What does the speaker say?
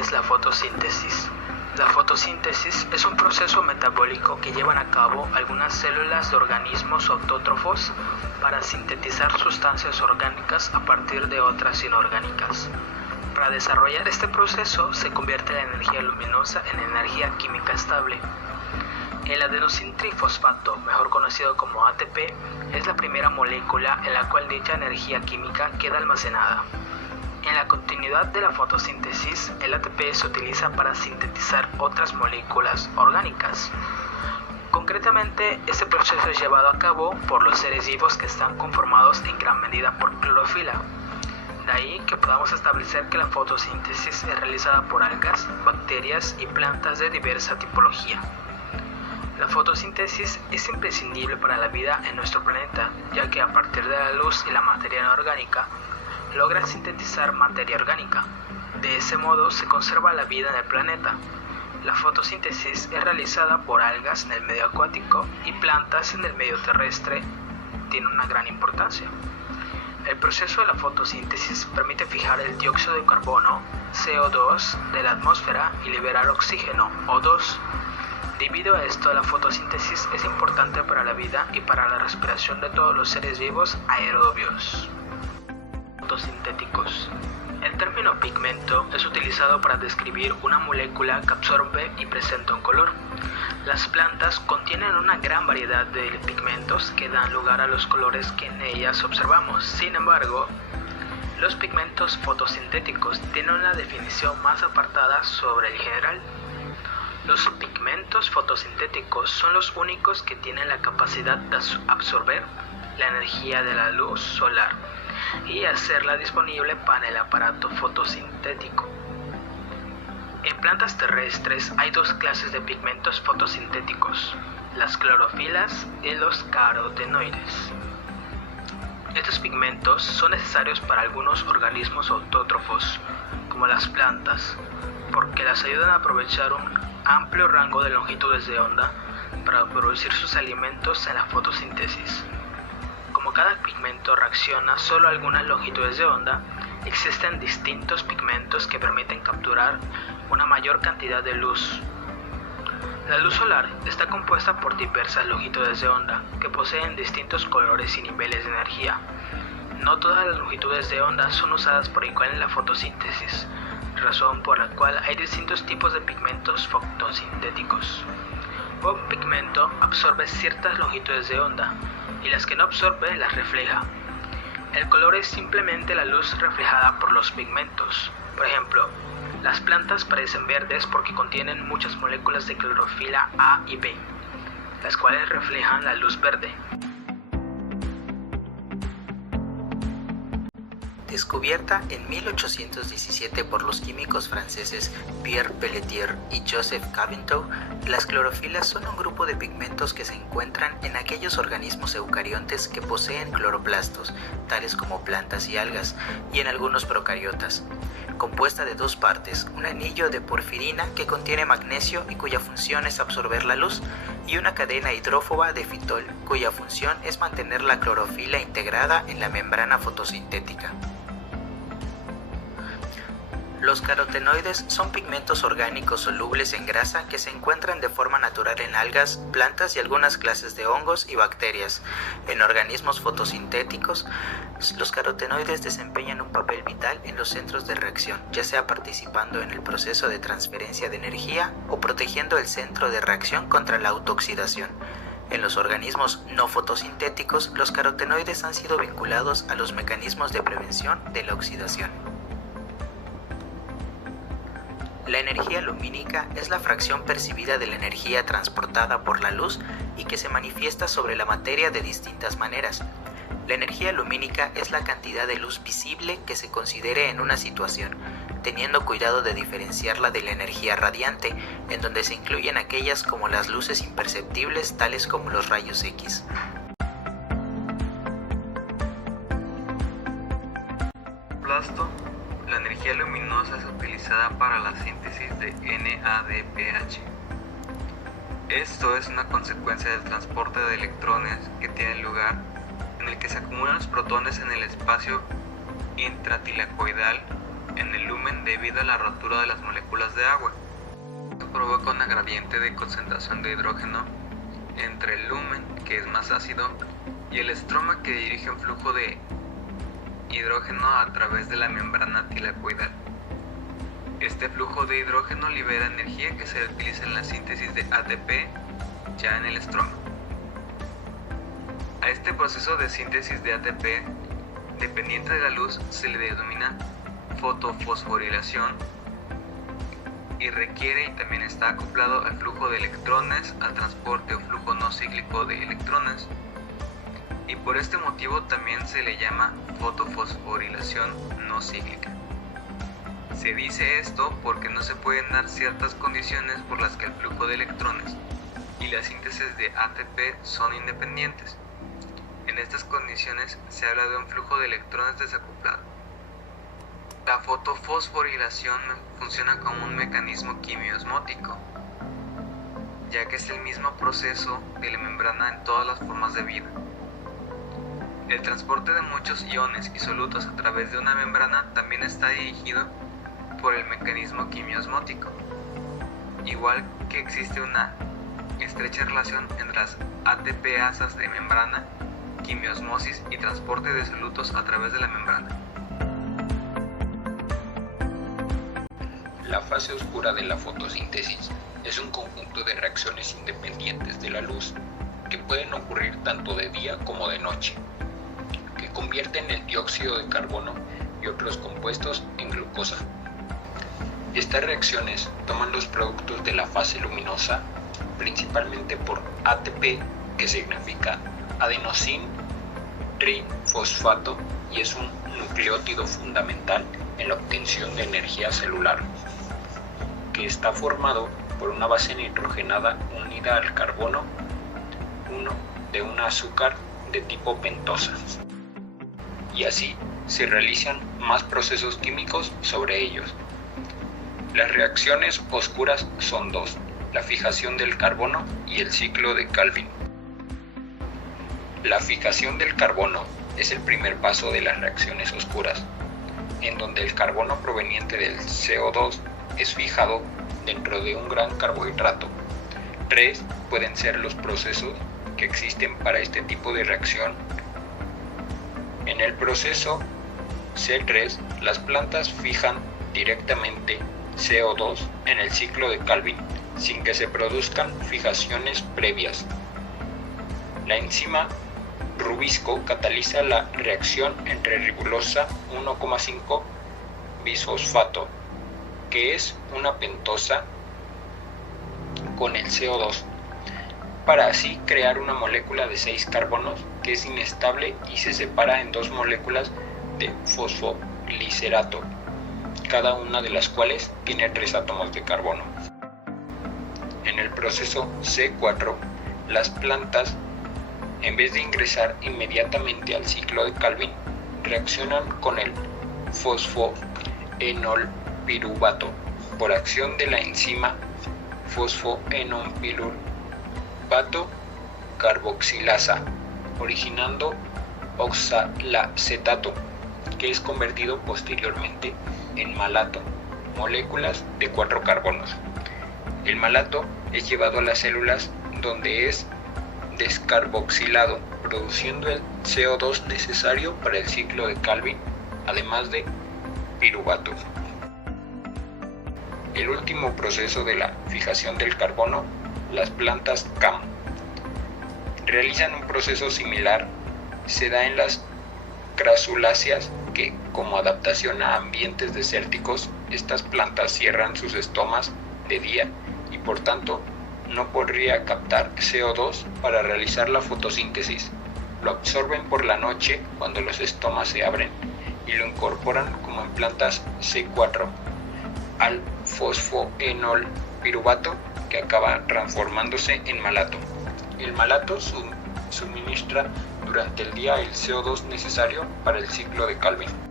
es la fotosíntesis? La fotosíntesis es un proceso metabólico que llevan a cabo algunas células de organismos autótrofos para sintetizar sustancias orgánicas a partir de otras inorgánicas. Para desarrollar este proceso se convierte la energía luminosa en energía química estable. El adenosintrifosfato, mejor conocido como ATP, es la primera molécula en la cual dicha energía química queda almacenada. En la continuidad de la fotosíntesis, el ATP se utiliza para sintetizar otras moléculas orgánicas. Concretamente, este proceso es llevado a cabo por los seres vivos que están conformados en gran medida por clorofila. De ahí que podamos establecer que la fotosíntesis es realizada por algas, bacterias y plantas de diversa tipología. La fotosíntesis es imprescindible para la vida en nuestro planeta, ya que a partir de la luz y la materia inorgánica, logra sintetizar materia orgánica. De ese modo se conserva la vida en el planeta. La fotosíntesis es realizada por algas en el medio acuático y plantas en el medio terrestre. Tiene una gran importancia. El proceso de la fotosíntesis permite fijar el dióxido de carbono, CO2, de la atmósfera y liberar oxígeno, O2. Debido a esto, la fotosíntesis es importante para la vida y para la respiración de todos los seres vivos aerobios. Fotosintéticos. El término pigmento es utilizado para describir una molécula que absorbe y presenta un color. Las plantas contienen una gran variedad de pigmentos que dan lugar a los colores que en ellas observamos. Sin embargo, los pigmentos fotosintéticos tienen una definición más apartada sobre el general. Los pigmentos fotosintéticos son los únicos que tienen la capacidad de absorber la energía de la luz solar y hacerla disponible para el aparato fotosintético. En plantas terrestres hay dos clases de pigmentos fotosintéticos, las clorofilas y los carotenoides. Estos pigmentos son necesarios para algunos organismos autótrofos, como las plantas, porque las ayudan a aprovechar un amplio rango de longitudes de onda para producir sus alimentos en la fotosíntesis. Como cada pigmento reacciona solo a algunas longitudes de onda, existen distintos pigmentos que permiten capturar una mayor cantidad de luz. La luz solar está compuesta por diversas longitudes de onda que poseen distintos colores y niveles de energía. No todas las longitudes de onda son usadas por igual en la fotosíntesis, razón por la cual hay distintos tipos de pigmentos fotosintéticos. Un pigmento absorbe ciertas longitudes de onda y las que no absorbe las refleja. El color es simplemente la luz reflejada por los pigmentos. Por ejemplo, las plantas parecen verdes porque contienen muchas moléculas de clorofila A y B, las cuales reflejan la luz verde. Descubierta en 1817 por los químicos franceses Pierre Pelletier y Joseph Caventou, las clorofilas son un grupo de pigmentos que se encuentran en aquellos organismos eucariontes que poseen cloroplastos, tales como plantas y algas, y en algunos procariotas. Compuesta de dos partes, un anillo de porfirina que contiene magnesio y cuya función es absorber la luz, y una cadena hidrófoba de fitol, cuya función es mantener la clorofila integrada en la membrana fotosintética. Los carotenoides son pigmentos orgánicos solubles en grasa que se encuentran de forma natural en algas, plantas y algunas clases de hongos y bacterias. En organismos fotosintéticos, los carotenoides desempeñan un papel vital en los centros de reacción, ya sea participando en el proceso de transferencia de energía o protegiendo el centro de reacción contra la autooxidación. En los organismos no fotosintéticos, los carotenoides han sido vinculados a los mecanismos de prevención de la oxidación. La energía lumínica es la fracción percibida de la energía transportada por la luz y que se manifiesta sobre la materia de distintas maneras. La energía lumínica es la cantidad de luz visible que se considere en una situación, teniendo cuidado de diferenciarla de la energía radiante, en donde se incluyen aquellas como las luces imperceptibles, tales como los rayos X. Plasto. La energía luminosa es utilizada para la síntesis de NADPH. Esto es una consecuencia del transporte de electrones que tiene lugar en el que se acumulan los protones en el espacio intratilacoidal en el lumen debido a la rotura de las moléculas de agua. Esto provoca una gradiente de concentración de hidrógeno entre el lumen, que es más ácido, y el estroma, que dirige un flujo de hidrógeno a través de la membrana tilacoidal. Este flujo de hidrógeno libera energía que se utiliza en la síntesis de ATP ya en el estroma. A este proceso de síntesis de ATP dependiente de la luz se le denomina fotofosforilación y requiere y también está acoplado al flujo de electrones, al transporte o flujo no cíclico de electrones, y por este motivo también se le llama fotofosforilación no cíclica. Se dice esto porque no se pueden dar ciertas condiciones por las que el flujo de electrones y la síntesis de ATP son independientes. En estas condiciones se habla de un flujo de electrones desacoplado. La fotofosforilación funciona como un mecanismo quimiosmótico, ya que es el mismo proceso de la membrana en todas las formas de vida. El transporte de muchos iones y solutos a través de una membrana también está dirigido por el mecanismo quimiosmótico, igual que existe una estrecha relación entre las ATPasas de membrana, quimiosmosis y transporte de solutos a través de la membrana. La fase oscura de la fotosíntesis es un conjunto de reacciones independientes de la luz que pueden ocurrir tanto de día como de noche, que convierten el dióxido de carbono y otros compuestos en glucosa. Estas reacciones toman los productos de la fase luminosa, principalmente por ATP, que significa adenosín trifosfato y es un nucleótido fundamental en la obtención de energía celular, que está formado por una base nitrogenada unida al carbono 1 de un azúcar de tipo pentosa. Y así se realizan más procesos químicos sobre ellos. Las reacciones oscuras son dos: la fijación del carbono y el ciclo de Calvin. La fijación del carbono es el primer paso de las reacciones oscuras, en donde el carbono proveniente del CO2 es fijado dentro de un gran carbohidrato. 3 pueden ser los procesos que existen para este tipo de reacción. En el proceso C3, las plantas fijan directamente CO2 en el ciclo de Calvin sin que se produzcan fijaciones previas. La enzima rubisco cataliza la reacción entre ribosa 1,5 bisfosfato, que es una pentosa, con el CO2, para así crear una molécula de 6 carbonos que es inestable y se separa en 2 moléculas de fosfoliserato, cada una de las cuales tiene 3 átomos de carbono. En el proceso C4, las plantas, en vez de ingresar inmediatamente al ciclo de Calvin, reaccionan con el fosfoenolpiruvato por acción de la enzima fosfoenolpiruvato carboxilasa, originando oxalacetato, que es convertido posteriormente en malato, moléculas de 4 carbonos. El malato es llevado a las células donde es descarboxilado, produciendo el CO2 necesario para el ciclo de Calvin, además de piruvato. El último proceso de la fijación del carbono, las plantas CAM, realizan un proceso similar. Se da en las crasuláceas que, como adaptación a ambientes desérticos, estas plantas cierran sus estomas de día y por tanto no podría captar CO2 para realizar la fotosíntesis. Lo absorben por la noche cuando los estomas se abren y lo incorporan como en plantas C4 al fosfoenolpiruvato, que acaba transformándose en malato. El malato suministra durante el día el CO2 necesario para el ciclo de Calvin.